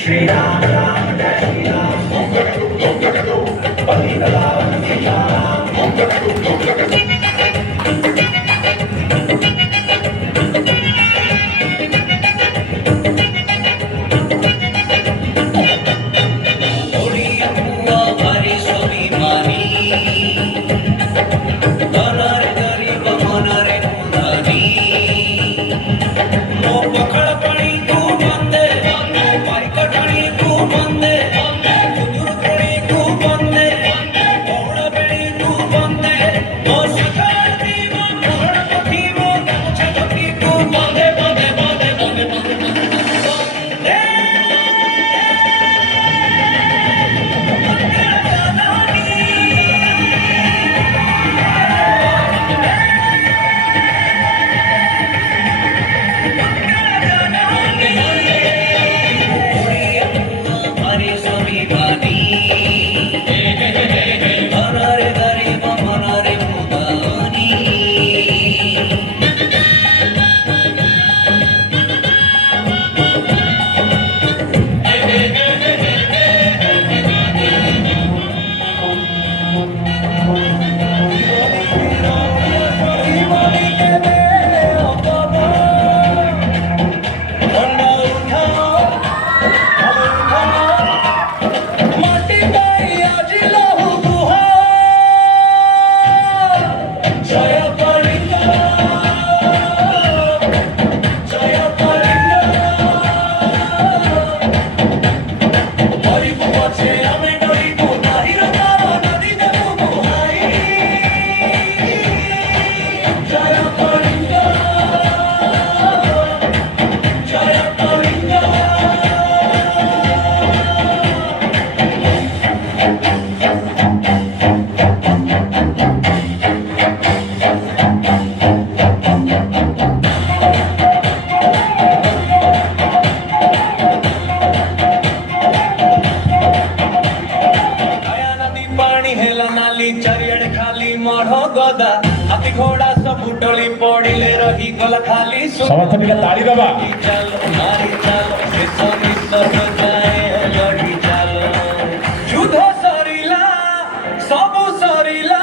Shri Ram Ram Jai Shri Ram Pati Pavan Sita हाथी घोड़ा सब टोली पड़िले रही गल खाली समर्थन के ताली दबा चलो मारी चलो लड़ी चलो युद्ध सरिला सब सरिला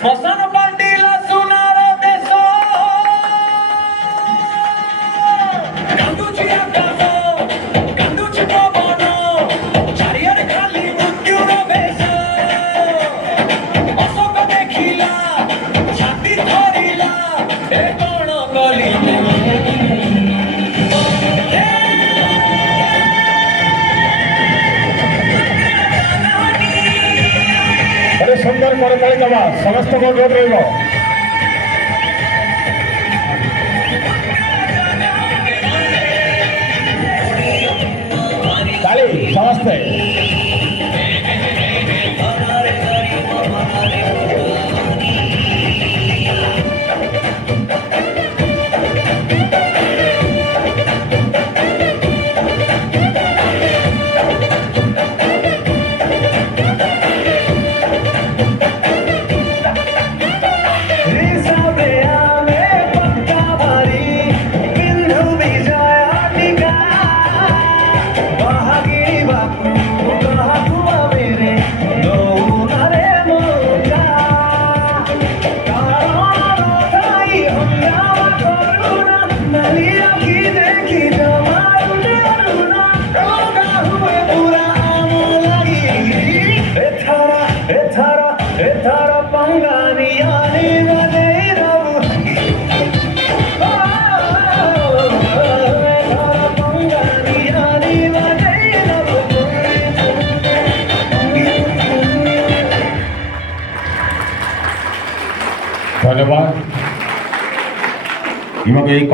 श्मशान बांडिला सुनार देश कांदुची आकाश कांदुची पवन चारियार खाली मृत्युर भेष अशोक देखिला सुंदर करताली दबा समस्त को जोड़ रही ताली समस्त धन्यवाद।